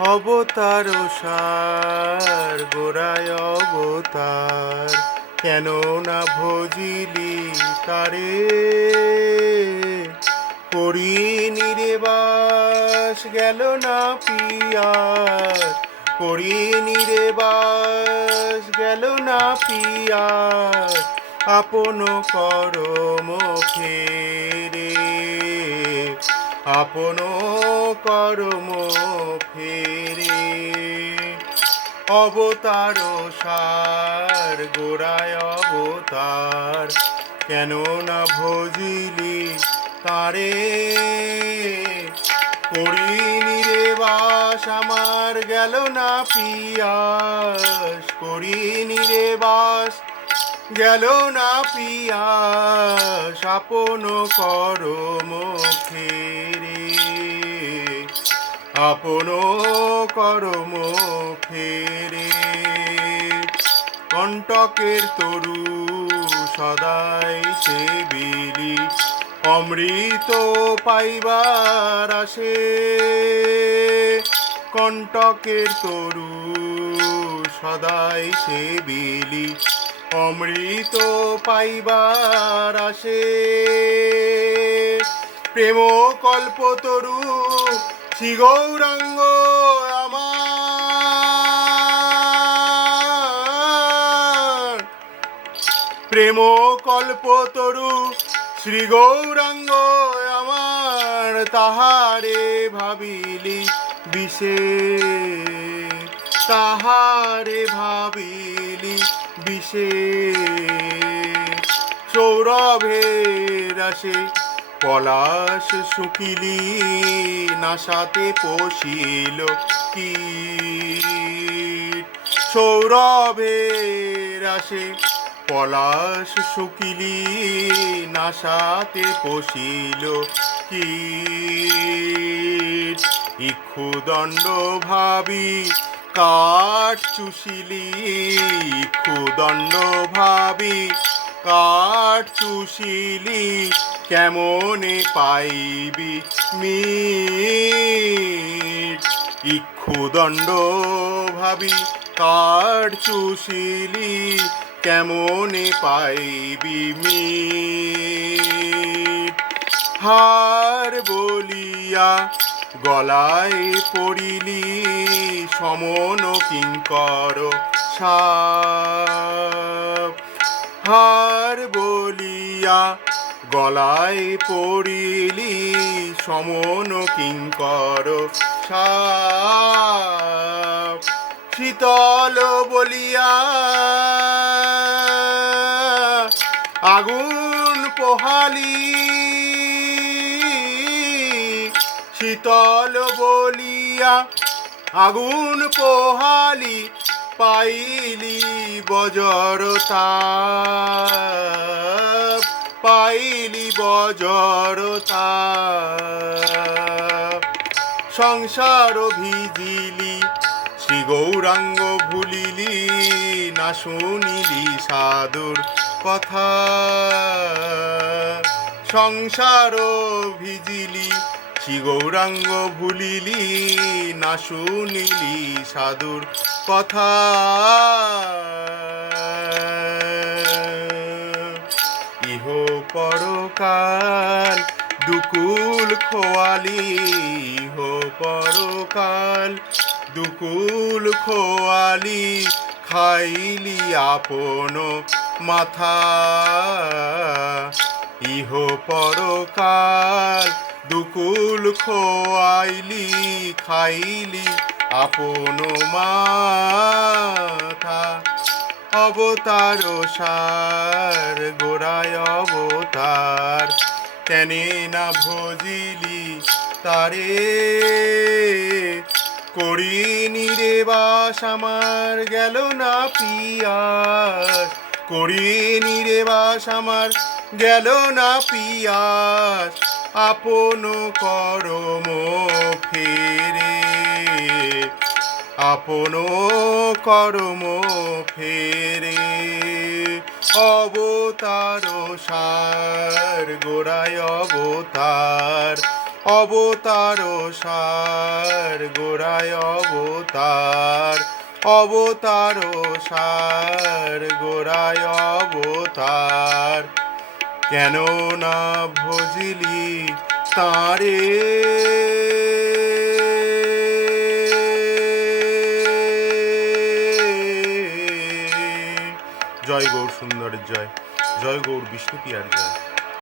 অবতার সার, গোড়ায় অবতার, কেন না ভজিলি তারে? করিনি রে গেল না পিয়াস করিনি রে বাস গেল না পিয়াস আপন করম ফেরে আপন কর্ম ফেরে। অবতার সার, গোড়ায় অবতার কেন না ভজিলি তারে। করিনি রে বাস, আমার গেল না পিয়াস, করিনি রে বাস গেল না পিয়া সাপন করম ফেরে আপন করম ফেরে কণ্টকের তরু সদাই সে বিলি অমৃত পাইবার আসে। কণ্টকের তরু সদাই সে বিলি অমৃত পাইবার আসে। প্রেম কল্পতরু শ্রী গৌরাঙ্গ আমার। প্রেম কল্পতরু শ্রী গৌরাঙ্গ আমার, তাহারে ভাবিলি বিশে তাহারে ভাবিলি বিশে সৌরভের আসে। পলাশ শুকিলি নাসাতে পশিল কি সৌরভের আসে, পলাশ শুকিলি নাসাতে পশিল কি ইক্ষুদণ্ড ভাবি কাঠ চুষিলি ইক্ষুদণ্ড ভাবি? কাঠ চুষিলি কেমনে পাইবি মিট? ইক্ষুদণ্ড ভাবি কাঠ চুষিলি কেমনে পাইবি মিট? হার বলিয়া গলায় পড়িলি সমন কিঙ্কর হার বলিয়া গলায় পড়িলি সমন কিঙ্কর শীতল বলিয়া আগুন পোহালি শীতল বলিয়া আগুন পোহালি পাইলি বজরতা পাইলি বজরতা সংসার ভিজিলি, শ্রী গৌরাঙ্গ ভুলিলি, না শুনিলি সাধুর কথা। সংসার ভিজিলি শ্রী গৌরাঙ্গ ভুলিলি, না শুনিলি সাধুর কথা। ইহ পরকাল দুকুল খোয়ালি, ইহ পরকাল দুকুল খোয়ালি, খাইলি আপন মাথা। ইহ পরকাল দুকুল খোয়াইলি, খাইলি আপন মাথা। অবতার সার, গোড়ায় অবতার। কেনে না ভজিলি তারে। করিনি রে বাস, আমার গেল না পিয়াস। করিনি রে বাস, আমার গেল না পিয়াস। আপন করম ফেরে আপন কর্ম ফেরে অবতার সার, গোড়ায় অবতার। অবতার সার, গোড়ায় অবতার। অবতার সার, গোড়ায় অবতার। কেন না ভজিলি তারে? জয় গৌর সুন্দরের জয় জয় গৌর বিষ্ণুপ্রিয়ার জয়।